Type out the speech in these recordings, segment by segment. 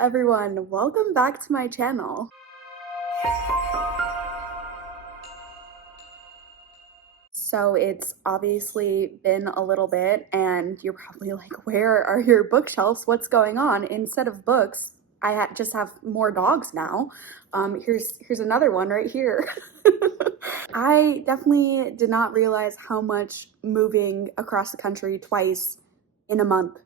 everyone, welcome back to my channel. So it's obviously been a little bit and you're probably like, where are your bookshelves? What's going on? Instead of books, just have more dogs now. Here's another one right here. I definitely did not realize how much moving across the country twice in a month,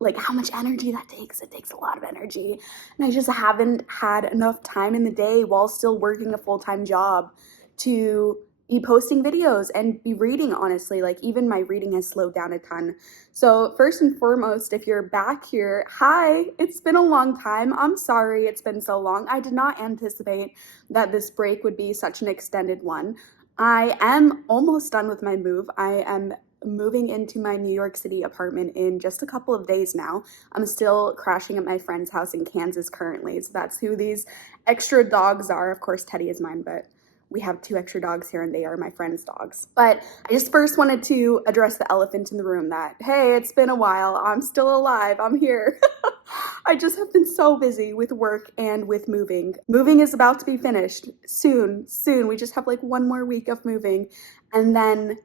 like how much energy that takes. It takes a lot of energy. And I just haven't had enough time in the day while still working a full-time job to be posting videos and be reading, honestly. Like even my reading has slowed down a ton. So first and foremost, if you're back here, hi, it's been a long time. I'm sorry it's been so long. I did not anticipate that this break would be such an extended one. I am almost done with my move. I am moving into my New York City apartment in just a couple of days now. I'm still crashing at my friend's house in Kansas currently, so that's who these extra dogs are. Of course, Teddy is mine, but we have 2 extra dogs here and they are my friend's dogs. But I just first wanted to address the elephant in the room that, hey, it's been a while. I'm still alive. I'm here. I just have been so busy with work and with moving. Moving is about to be finished soon. We just have like 1 more week of moving and then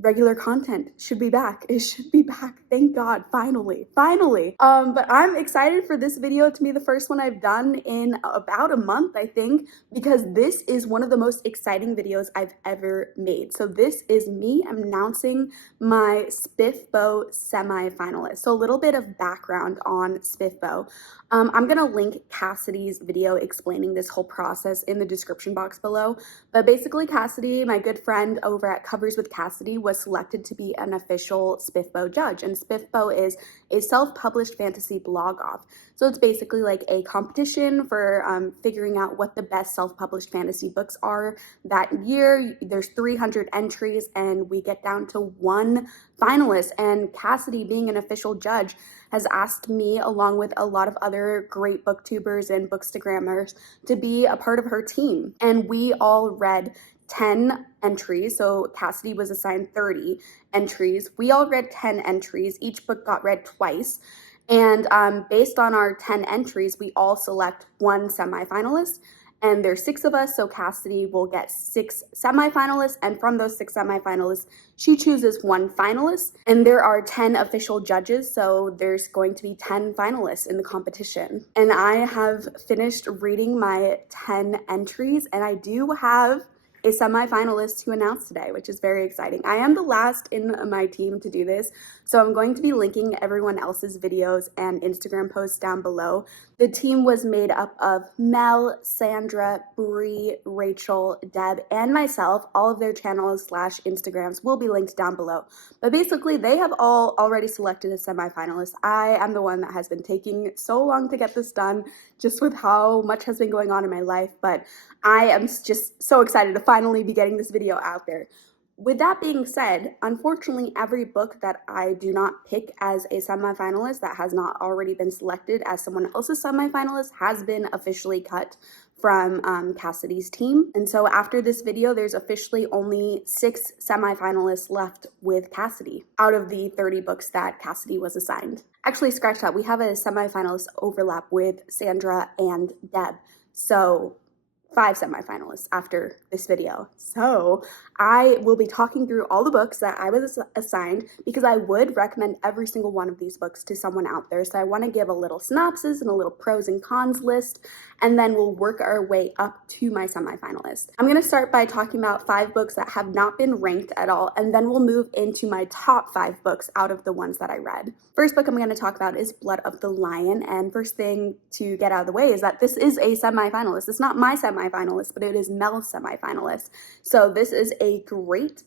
regular content should be back. It should be back. Thank God. Finally. But I'm excited for this video to be the first one I've done in about a month, I think, because this is one of the most exciting videos I've ever made. So this is me announcing my SPFBO Semifinalist. So a little bit of background on SPFBO. I'm gonna link Cassidy's video explaining this whole process in the description box below. But basically Cassidy, my good friend over at Covers with Cassidy, was selected to be an official SPFBO judge. And SPFBO is a self-published fantasy blog off. So it's basically like a competition for figuring out what the best self-published fantasy books are that year. There's 300 entries and we get down to 1 finalist. And Cassidy, being an official judge, has asked me, along with a lot of other great booktubers and bookstagrammers, to be a part of her team. And we all read 10 entries, so Cassidy was assigned 30 entries. We all read 10 entries. Each book got read twice. And based on our 10 entries, we all select 1 semifinalist. And there's 6 of us, so Cassidy will get 6 semifinalists, and from those 6 semifinalists, she chooses 1 finalist. And there are 10 official judges, so there's going to be 10 finalists in the competition. And I have finished reading my 10 entries, and I do have a semifinalist to announce today, which is very exciting. I am the last in my team to do this, so I'm going to be linking everyone else's videos and Instagram posts down below. The team was made up of Mel, Sandra, Bree, Rachel, Deb, and myself. All of their channels / Instagrams will be linked down below. But basically, they have all already selected a semifinalist. I am the one that has been taking so long to get this done, just with how much has been going on in my life. But I am just so excited to finally be getting this video out there. With that being said, unfortunately, every book that I do not pick as a semifinalist that has not already been selected as someone else's semifinalist has been officially cut from Cassidy's team. And so after this video, there's officially only 6 semifinalists left with Cassidy out of the 30 books that Cassidy was assigned. Actually, scratch that. We have a semifinalist overlap with Sandra and Deb. So 5 semifinalists after this video. So I will be talking through all the books that I was assigned because I would recommend every single one of these books to someone out there. So I want to give a little synopsis and a little pros and cons list, and then we'll work our way up to my semifinalist. I'm going to start by talking about 5 books that have not been ranked at all, and then we'll move into my top 5 books out of the ones that I read. First book I'm going to talk about is Blood of the Lion, and first thing to get out of the way is that this is a semifinalist. It's not my semifinalist, but it is Mel's semifinalist. So this is a great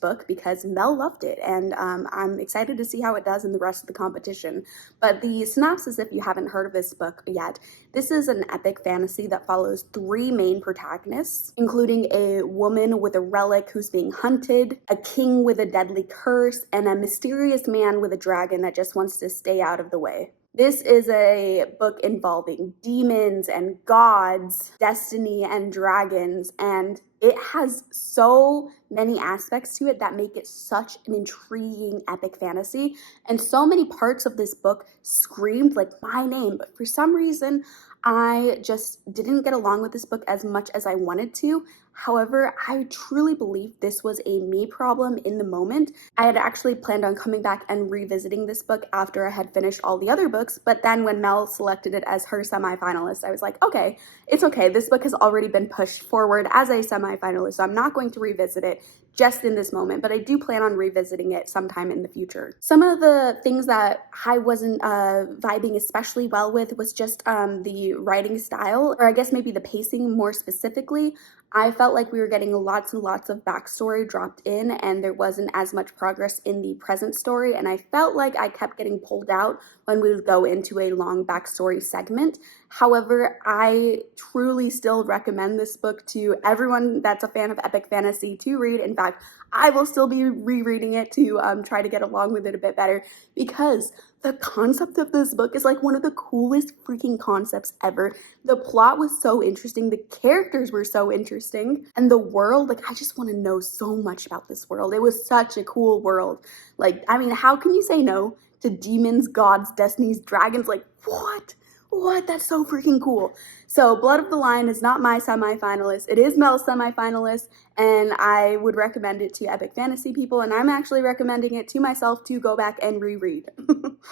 book because Mel loved it, and I'm excited to see how it does in the rest of the competition. But the synopsis, if you haven't heard of this book yet, this is an epic fantasy that follows 3 main protagonists, including a woman with a relic who's being hunted, a king with a deadly curse, and a mysterious man with a dragon that just wants to stay out of the way. This is a book involving demons and gods, destiny and dragons, and It has so many aspects to it that make it such an intriguing epic fantasy, and so many parts of this book screamed like my name, but for some reason, I just didn't get along with this book as much as I wanted to. However, I truly believe this was a me problem in the moment. I had actually planned on coming back and revisiting this book after I had finished all the other books, but then when Mel selected it as her semifinalist, I was like, okay, it's okay. This book has already been pushed forward as a semifinalist, so I'm not going to revisit it just in this moment, but I do plan on revisiting it sometime in the future. Some of the things that I wasn't vibing especially well with was just the writing style, or I guess maybe the pacing more specifically. I felt like we were getting lots and lots of backstory dropped in, and there wasn't as much progress in the present story, and I felt like I kept getting pulled out when we would go into a long backstory segment. However, I truly still recommend this book to everyone that's a fan of epic fantasy to read. In fact, I will still be rereading it to try to get along with it a bit better, because the concept of this book is like one of the coolest freaking concepts ever. The plot was so interesting, the characters were so interesting, and the world, like, I just want to know so much about this world. It was such a cool world. Like, I mean, how can you say no to demons, gods, destinies, dragons? Like, what? What? That's so freaking cool. So Blood of the Lion is not my semifinalist. It is Mel's semifinalist, and I would recommend it to epic fantasy people, and I'm actually recommending it to myself to go back and reread.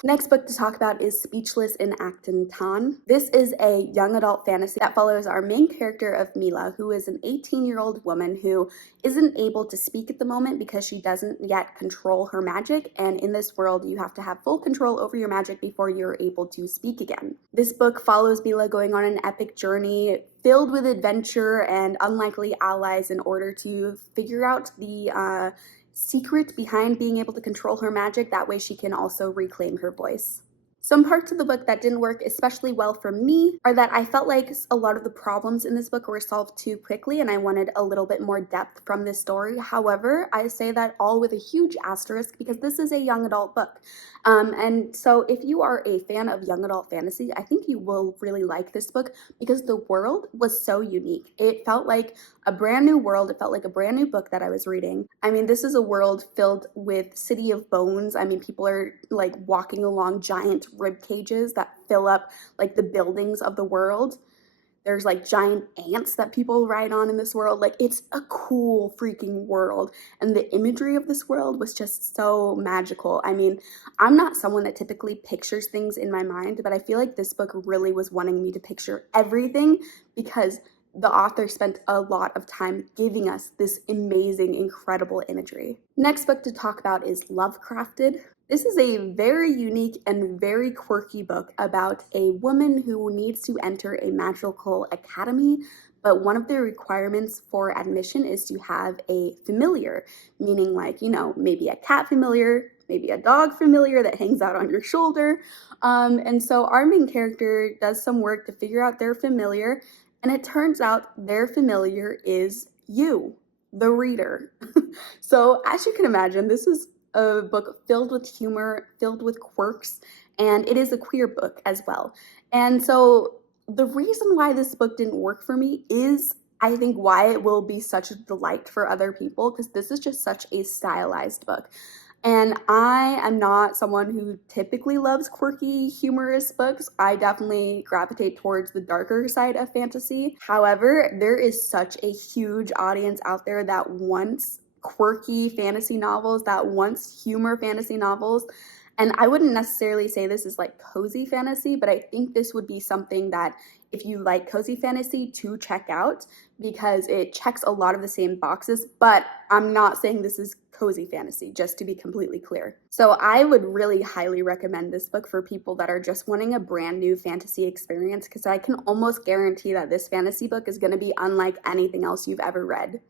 Next book to talk about is Speechless in Acton Tan. This is a young adult fantasy that follows our main character of Mila, who is an 18-year-old woman who isn't able to speak at the moment because she doesn't yet control her magic, and in this world you have to have full control over your magic before you're able to speak again. This book follows Mila going on an epic journey filled with adventure and unlikely allies in order to figure out the secret behind being able to control her magic. That way she can also reclaim her voice. Some parts of the book that didn't work especially well for me are that I felt like a lot of the problems in this book were solved too quickly, and I wanted a little bit more depth from this story. However, I say that all with a huge asterisk because this is a young adult book. And so if you are a fan of young adult fantasy, I think you will really like this book because the world was so unique. It felt like a brand new world. It felt like a brand new book that I was reading. I mean, this is a world filled with city of bones. I mean, people are like walking along giant rib cages that fill up like the buildings of the world. There's like giant ants that people ride on in this world. Like, it's a cool freaking world. And the imagery of this world was just so magical. I mean, I'm not someone that typically pictures things in my mind, but I feel like this book really was wanting me to picture everything because the author spent a lot of time giving us this amazing, incredible imagery. Next book to talk about is Lovecrafted. This is a very unique and very quirky book about a woman who needs to enter a magical academy, but one of the requirements for admission is to have a familiar, meaning like, you know, maybe a cat familiar, maybe a dog familiar that hangs out on your shoulder. And so our main character does some work to figure out their familiar, and it turns out their familiar is you, the reader. So as you can imagine, this is a book filled with humor, filled with quirks, and it is a queer book as well. And so the reason why this book didn't work for me is, I think, why it will be such a delight for other people, because this is just such a stylized book. And I am not someone who typically loves quirky, humorous books. I definitely gravitate towards the darker side of fantasy. However, there is such a huge audience out there that wants quirky fantasy novels, that wants humor fantasy novels. And I wouldn't necessarily say this is like cozy fantasy, but I think this would be something that if you like cozy fantasy to check out, because it checks a lot of the same boxes. But I'm not saying this is cozy fantasy, just to be completely clear. So I would really highly recommend this book for people that are just wanting a brand new fantasy experience, because I can almost guarantee that this fantasy book is going to be unlike anything else you've ever read.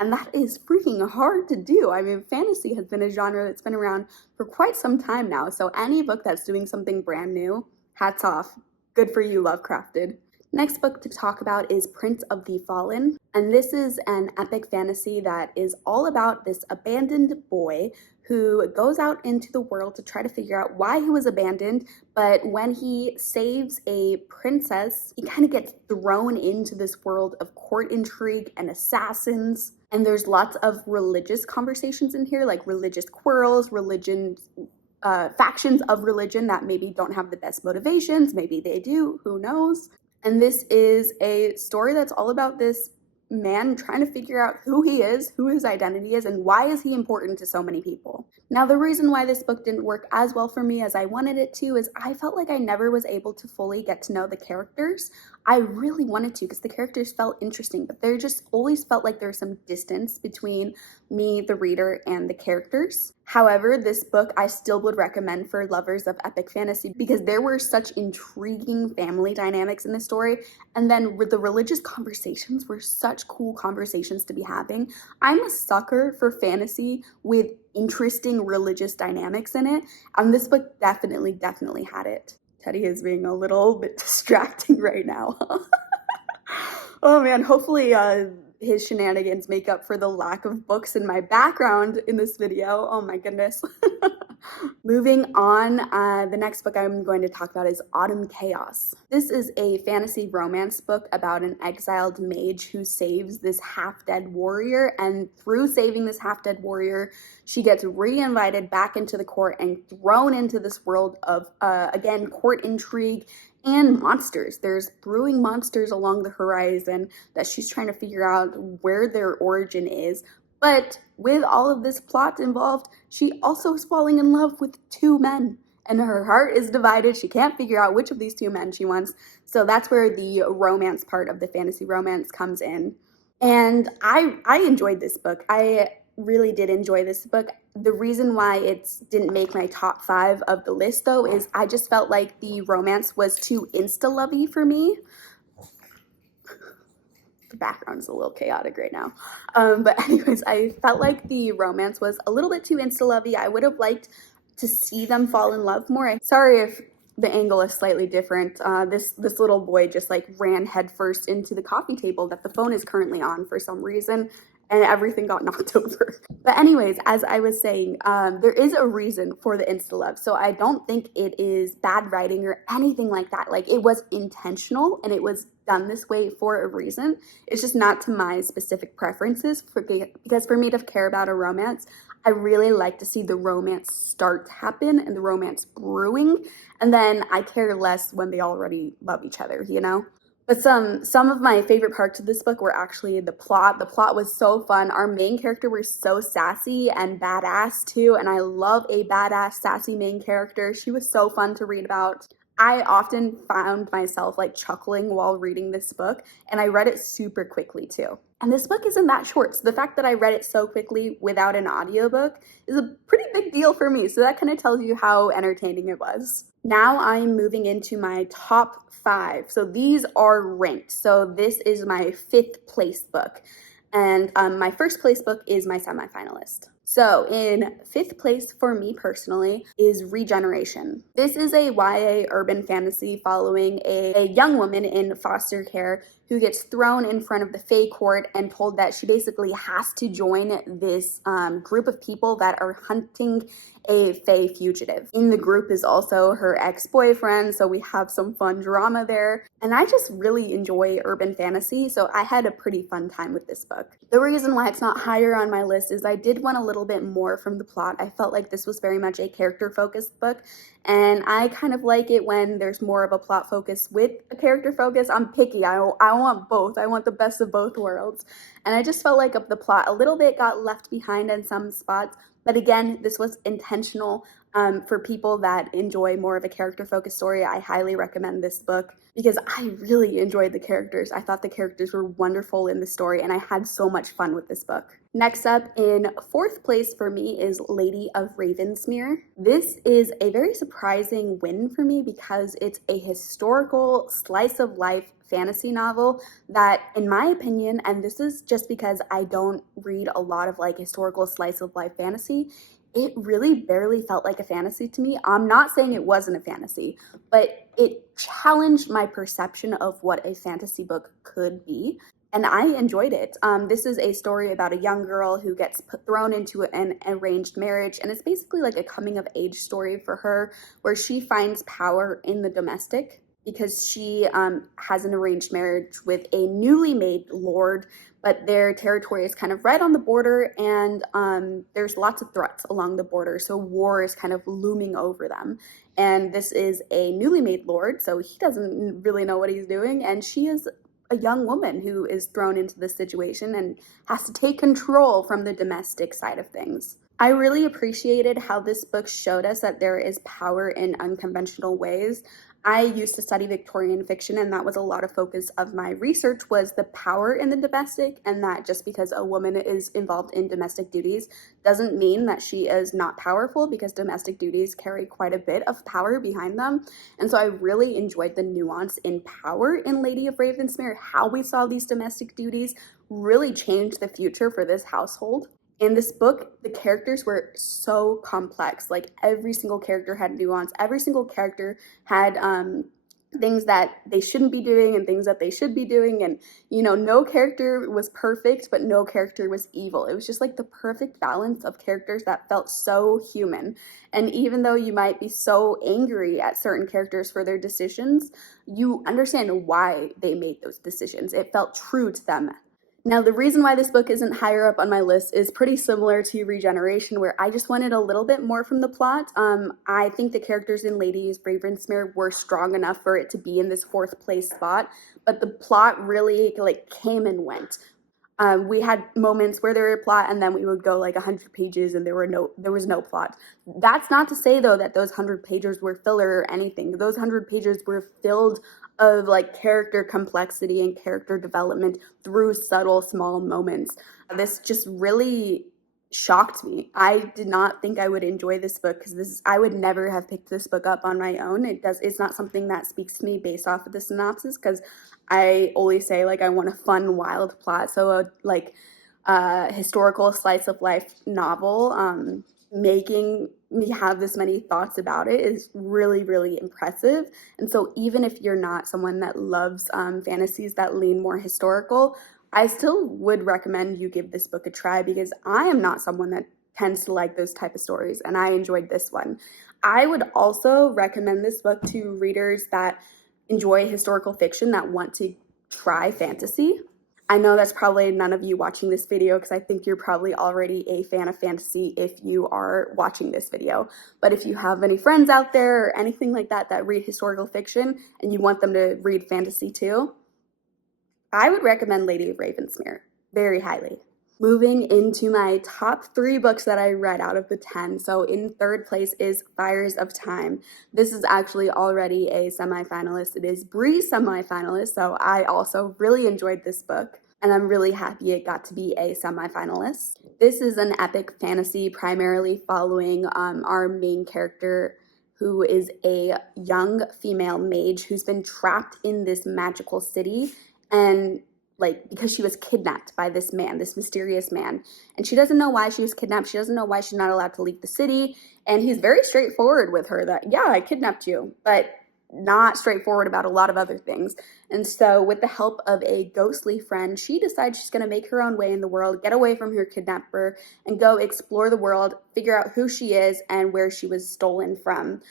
And that is freaking hard to do. I mean, fantasy has been a genre that's been around for quite some time now. So any book that's doing something brand new, hats off. Good for you, Lovecrafted. Next book to talk about is Prince of the Fallen, and this is an epic fantasy that is all about this abandoned boy who goes out into the world to try to figure out why he was abandoned, but when he saves a princess, he kind of gets thrown into this world of court intrigue and assassins. And there's lots of religious conversations in here, like religious quarrels, factions of religion that maybe don't have the best motivations, maybe they do, who knows. And this is a story that's all about this man trying to figure out who he is, who his identity is, and why is he important to so many people. Now, the reason why this book didn't work as well for me as I wanted it to is I felt like I never was able to fully get to know the characters. I really wanted to because the characters felt interesting, but there just always felt like there was some distance between me, the reader, and the characters. However, this book I still would recommend for lovers of epic fantasy because there were such intriguing family dynamics in the story, and then the religious conversations were such cool conversations to be having. I'm a sucker for fantasy with interesting religious dynamics in it, and this book definitely had it. Teddy is being a little bit distracting right now. Oh man, hopefully his shenanigans make up for the lack of books in my background in this video. Oh my goodness. Moving on, the next book I'm going to talk about is Autumn Chaos. This is a fantasy romance book about an exiled mage who saves this half-dead warrior, and through saving this half-dead warrior, she gets re-invited back into the court and thrown into this world of, again, court intrigue and monsters. There's brewing monsters along the horizon that she's trying to figure out where their origin is. But with all of this plot involved, she also is falling in love with two men. And her heart is divided. She can't figure out which of these two men she wants. So that's where the romance part of the fantasy romance comes in. And I enjoyed this book. I really did enjoy this book. The reason why it didn't make my top 5 of the list, though, is I just felt like the romance was too insta-lovey for me. The background's a little chaotic right now. But anyways, I felt like the romance was a little bit too insta-lovey. I would have liked to see them fall in love more. Sorry if the angle is slightly different. This little boy just like ran headfirst into the coffee table that the phone is currently on for some reason, and everything got knocked over. But anyways, as I was saying, there is a reason for the insta-love. So I don't think it is bad writing or anything like that. Like, it was intentional and it was done this way for a reason. It's just not to my specific preferences, because for me to care about a romance, I really like to see the romance start to happen and the romance brewing, and then I care less when they already love each other, you know? But some of my favorite parts of this book were actually the plot. The plot was so fun. Our main character was so sassy and badass too, and I love a badass, sassy main character. She was so fun to read about. I often found myself like chuckling while reading this book, and I read it super quickly too. And this book isn't that short, so the fact that I read it so quickly without an audiobook is a pretty big deal for me, so that kind of tells you how entertaining it was. Now I'm moving into my top 5. So these are ranked. So this is my 5th place book, and my first place book is my semifinalist. So in 5th place for me personally is Regeneration. This is a YA urban fantasy following a young woman in foster care who gets thrown in front of the Fae court and told that she basically has to join this group of people that are hunting a Fae fugitive. In the group is also her ex-boyfriend, so we have some fun drama there. And I just really enjoy urban fantasy, so I had a pretty fun time with this book. The reason why it's not higher on my list is I did want a little bit more from the plot. I felt like this was very much a character-focused book, and I kind of like it when there's more of a plot focus with a character focus. I'm picky. I want both. I want the best of both worlds. And I just felt like the plot a little bit got left behind in some spots. But again, this was intentional. For people that enjoy more of a character-focused story, I highly recommend this book because I really enjoyed the characters. I thought the characters were wonderful in the story, and I had so much fun with this book. Next up, in 4th place for me, is Lady of Ravensmere. This is a very surprising win for me because it's a historical slice-of-life fantasy novel that, in my opinion, and this is just because I don't read a lot of like historical slice-of-life fantasy, it really barely felt like a fantasy to me. I'm not saying it wasn't a fantasy, but it challenged my perception of what a fantasy book could be. And I enjoyed it. This is a story about a young girl who gets thrown into an arranged marriage, and it's basically like a coming of age story for her, where she finds power in the domestic because she has an arranged marriage with a newly made lord, but their territory is kind of right on the border, and there's lots of threats along the border, so war is kind of looming over them. And this is a newly made lord, so he doesn't really know what he's doing, and she is a young woman who is thrown into this situation and has to take control from the domestic side of things. I really appreciated how this book showed us that there is power in unconventional ways. I used to study Victorian fiction, and that was a lot of focus of my research, was the power in the domestic, and that just because a woman is involved in domestic duties doesn't mean that she is not powerful, because domestic duties carry quite a bit of power behind them. And so I really enjoyed the nuance in power in Lady of Ravensmere. How we saw these domestic duties really changed the future for this household. In this book, the characters were so complex. Like, every single character had nuance. Every single character had things that they shouldn't be doing and things that they should be doing. And, no character was perfect, but no character was evil. It was just like the perfect balance of characters that felt so human. And even though you might be so angry at certain characters for their decisions, you understand why they made those decisions. It felt true to them. Now, the reason why this book isn't higher up on my list is pretty similar to Regeneration, where I just wanted a little bit more from the plot. I think the characters in Lady of Ravensmere were strong enough for it to be in this fourth place spot, but the plot really came and went. We had moments where there were plot, and then we would go 100 pages and there was no plot. That's not to say, though, that those 100 pages were filler or anything. Those 100 pages were filled of character complexity and character development through subtle small moments. This just really shocked me. I did not think I would enjoy this book, because I would never have picked this book up on my own. It's not something that speaks to me based off of the synopsis, because I always say I want a fun, wild plot. So a historical slice of life novel, making me have this many thoughts about it is really, really impressive. And so even if you're not someone that loves fantasies that lean more historical, I still would recommend you give this book a try, because I am not someone that tends to like those type of stories, and I enjoyed this one. I would also recommend this book to readers that enjoy historical fiction that want to try fantasy. I know that's probably none of you watching this video, because I think you're probably already a fan of fantasy if you are watching this video. But if you have any friends out there or anything like that that read historical fiction and you want them to read fantasy too, I would recommend Lady of Ravensmere very highly. Moving into my top 3 books that I read out of the 10. So in third place is Fires of Time. This is actually already a semifinalist. It is Bree's semifinalist, so I also really enjoyed this book, and I'm really happy it got to be a semifinalist. This is an epic fantasy primarily following our main character, who is a young female mage who's been trapped in this magical city, and because she was kidnapped by this man, this mysterious man. And she doesn't know why she was kidnapped. She doesn't know why she's not allowed to leave the city. And he's very straightforward with her that, yeah, I kidnapped you, but not straightforward about a lot of other things. And so with the help of a ghostly friend, she decides she's going to make her own way in the world, get away from her kidnapper, and go explore the world, figure out who she is and where she was stolen from.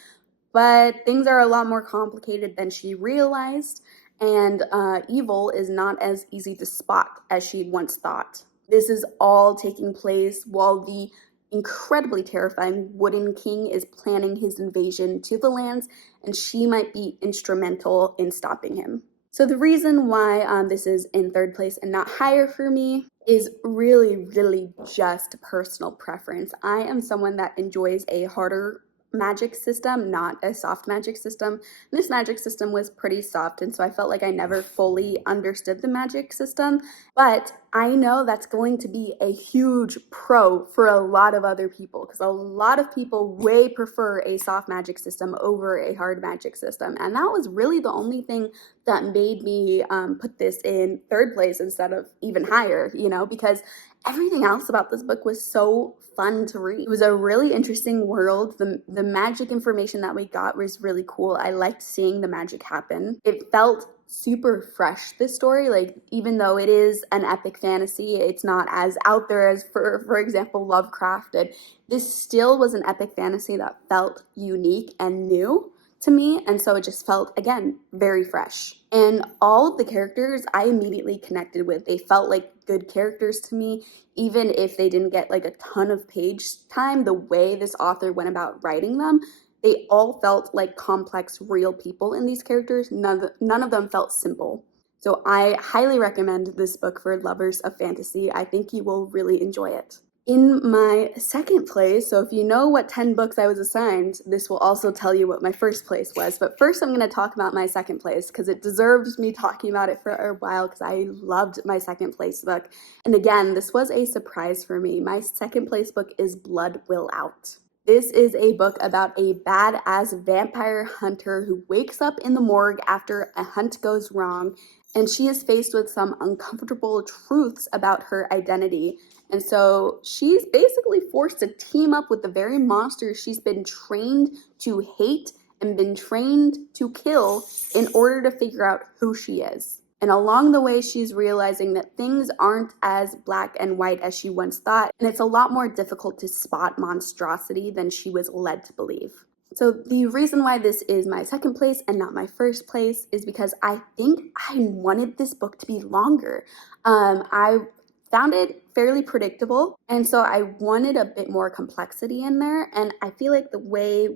But things are a lot more complicated than she realized, and evil is not as easy to spot as she once thought. This is all taking place while the incredibly terrifying Wooden King is planning his invasion to the lands, and she might be instrumental in stopping him. So the reason why this is in third place and not higher for me is really, really just personal preference. I am someone that enjoys a harder magic system, not a soft magic system. This magic system was pretty soft, and so I felt like I never fully understood the magic system, but I know that's going to be a huge pro for a lot of other people, because a lot of people way prefer a soft magic system over a hard magic system, and that was really the only thing that made me put this in third place instead of even higher, because everything else about this book was so fun to read. It was a really interesting world. The magic information that we got was really cool. I liked seeing the magic happen. It felt super fresh, this story. Like, even though it is an epic fantasy, it's not as out there as, for example, Lovecraft did. This still was an epic fantasy that felt unique and new to me, and so it just felt, again, very fresh. And all of the characters I immediately connected with. They felt like good characters to me, even if they didn't get like a ton of page time. The way this author went about writing them, they all felt like complex, real people in these characters. None of them felt simple. So I highly recommend this book for lovers of fantasy. I think you will really enjoy it. In my second place, so if you know what 10 books I was assigned, this will also tell you what my first place was. But first I'm going to talk about my second place because it deserves me talking about it for a while because I loved my second place book. And again, this was a surprise for me. My second place book is Blood Will Out. This is a book about a badass vampire hunter who wakes up in the morgue after a hunt goes wrong, and she is faced with some uncomfortable truths about her identity. And so she's basically forced to team up with the very monsters she's been trained to hate and been trained to kill in order to figure out who she is. And along the way, she's realizing that things aren't as black and white as she once thought, and it's a lot more difficult to spot monstrosity than she was led to believe. So the reason why this is my second place and not my first place is because I think I wanted this book to be longer. I found it fairly predictable, and so I wanted a bit more complexity in there, and I feel like the way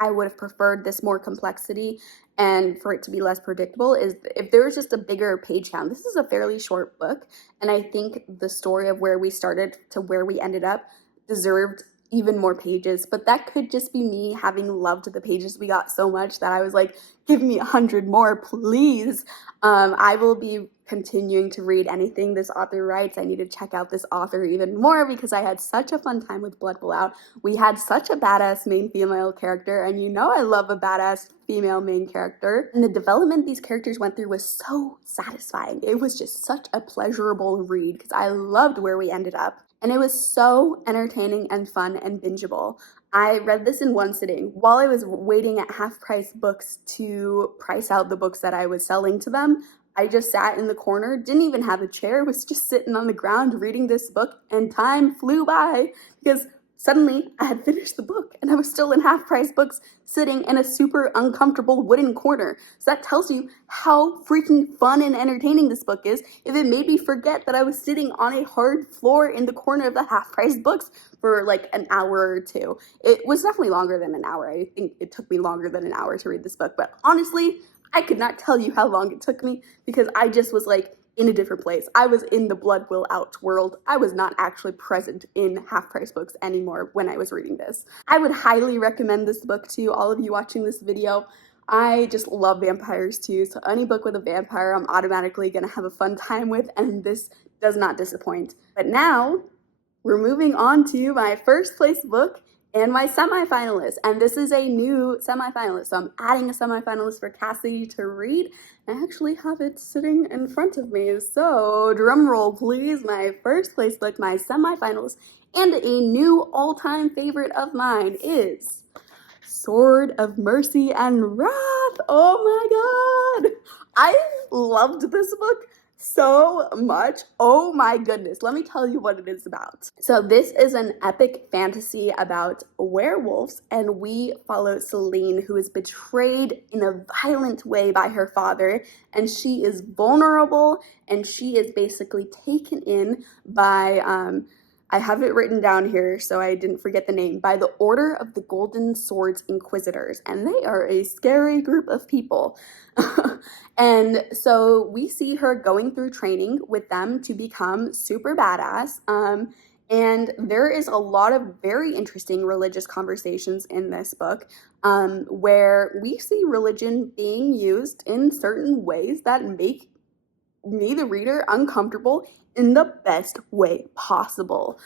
I would have preferred this more complexity and for it to be less predictable is if there was just a bigger page count. This is a fairly short book, and I think the story of where we started to where we ended up deserved even more pages, but that could just be me having loved the pages we got so much that I was like, give me 100 more, please. I will be continuing to read anything this author writes. I need to check out this author even more because I had such a fun time with Blood Will Out. We had such a badass main female character, and you know I love a badass female main character. And the development these characters went through was so satisfying. It was just such a pleasurable read because I loved where we ended up. And it was so entertaining and fun and bingeable. I read this in one sitting. While I was waiting at half-price books to price out the books that I was selling to them, I just sat in the corner, didn't even have a chair, was just sitting on the ground reading this book, and time flew by because suddenly I had finished the book and I was still in half-price books sitting in a super uncomfortable wooden corner. So that tells you how freaking fun and entertaining this book is if it made me forget that I was sitting on a hard floor in the corner of the half-price books for like an hour or two. It was definitely longer than an hour. I think it took me longer than an hour to read this book, but honestly, I could not tell you how long it took me because I just was like in a different place. I was in the Blood Will Out world. I was not actually present in half-price books anymore when I was reading this. I would highly recommend this book to all of you watching this video. I just love vampires too, so any book with a vampire I'm automatically gonna have a fun time with, and this does not disappoint. But now, we're moving on to my first place book and my semifinalist, and this is a new semifinalist, so I'm adding a semifinalist for Cassidy to read. I actually have it sitting in front of me, so drum roll please. My first place book, my semifinalist, and a new all-time favorite of mine is Sword of Mercy and Wrath. Oh my god, I loved this book so much. Oh my goodness, let me tell you what it is about. So this is an epic fantasy about werewolves, and we follow Celine, who is betrayed in a violent way by her father, and she is vulnerable, and she is basically taken in by I have it written down here so I didn't forget the name, by the Order of the Golden Swords Inquisitors, and they are a scary group of people. And so we see her going through training with them to become super badass, and there is a lot of very interesting religious conversations in this book, where we see religion being used in certain ways that make me, the reader, uncomfortable in the best way possible.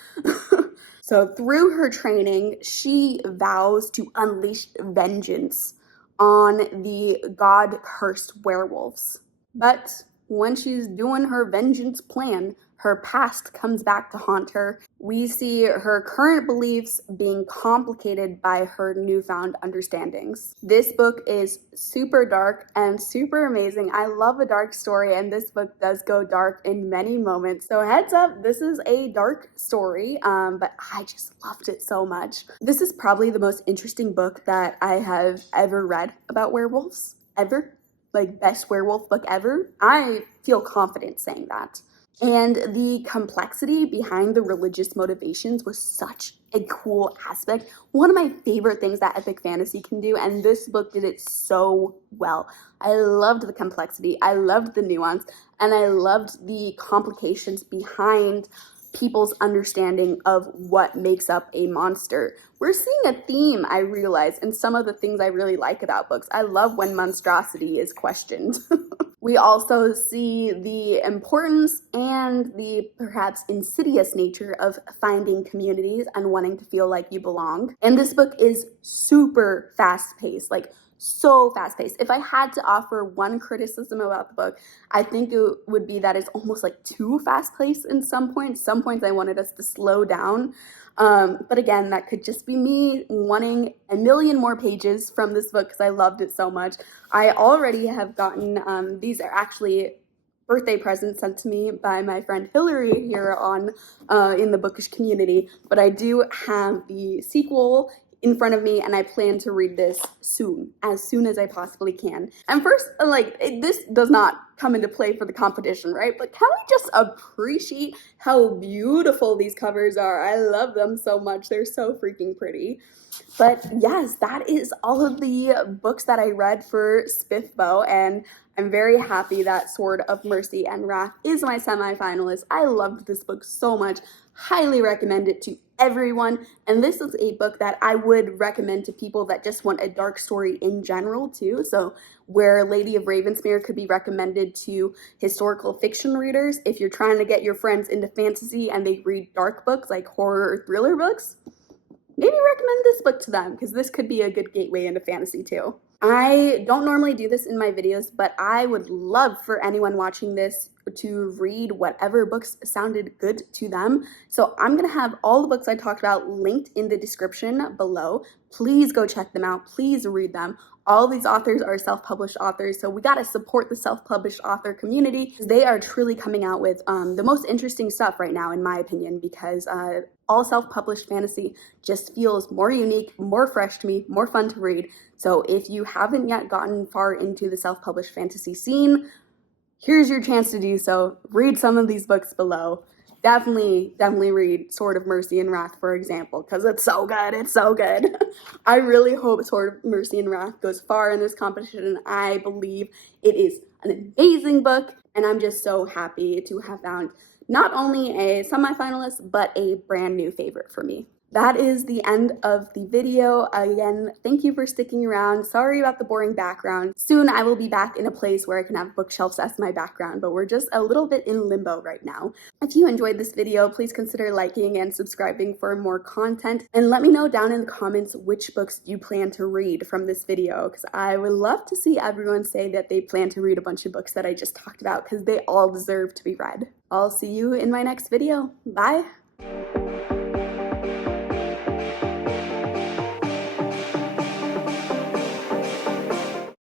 So through her training, she vows to unleash vengeance on the god-cursed werewolves. But when she's doing her vengeance plan, her past comes back to haunt her. We see her current beliefs being complicated by her newfound understandings. This book is super dark and super amazing. I love a dark story, and this book does go dark in many moments. So heads up, this is a dark story, but I just loved it so much. This is probably the most interesting book that I have ever read about werewolves, ever. Like, best werewolf book ever. I feel confident saying that. And the complexity behind the religious motivations was such a cool aspect. One of my favorite things that epic fantasy can do, and this book did it so well. I loved the complexity, I loved the nuance, and I loved the complications behind people's understanding of what makes up a monster. We're seeing a theme, I realize, in some of the things I really like about books. I love when monstrosity is questioned. We also see the importance and the perhaps insidious nature of finding communities and wanting to feel like you belong. And this book is super fast-paced, like so fast-paced. If I had to offer one criticism about the book, I think it would be that it's almost like too fast-paced in some points. Some points I wanted us to slow down. But again, that could just be me wanting a million more pages from this book because I loved it so much. I already have gotten, these are actually birthday presents sent to me by my friend Hillary here on in the bookish community, but I do have the sequel in front of me, and I plan to read this soon as I possibly can. And first, this does not come into play for the competition, right? But can we just appreciate how beautiful these covers are? I love them so much. They're so freaking pretty. But yes, that is all of the books that I read for SPFBO, and I'm very happy that Sword of Mercy and Wrath is my semifinalist. I loved this book so much. Highly recommend it to everyone, and this is a book that I would recommend to people that just want a dark story in general too. So where Lady of Ravensmere could be recommended to historical fiction readers, if you're trying to get your friends into fantasy and they read dark books like horror or thriller books, maybe recommend this book to them, because this could be a good gateway into fantasy too. I don't normally do this in my videos, but I would love for anyone watching this to read whatever books sounded good to them. So I'm going to have all the books I talked about linked in the description below. Please go check them out. Please read them. All these authors are self-published authors, so we got to support the self-published author community, because they are truly coming out with the most interesting stuff right now, in my opinion, because all self-published fantasy just feels more unique, more fresh to me, more fun to read. So if you haven't yet gotten far into the self-published fantasy scene, here's your chance to do so. Read some of these books below. Definitely read Sword of Mercy and Wrath, for example, because it's so good. It's so good. I really hope Sword of Mercy and Wrath goes far in this competition. I believe it is an amazing book, and I'm just so happy to have found not only a semifinalist, but a brand new favorite for me. That is the end of the video. Again, thank you for sticking around. Sorry about the boring background. Soon I will be back in a place where I can have bookshelves as my background, but we're just a little bit in limbo right now. If you enjoyed this video, please consider liking and subscribing for more content, and let me know down in the comments which books you plan to read from this video, because I would love to see everyone say that they plan to read a bunch of books that I just talked about, because they all deserve to be read. I'll see you in my next video. Bye!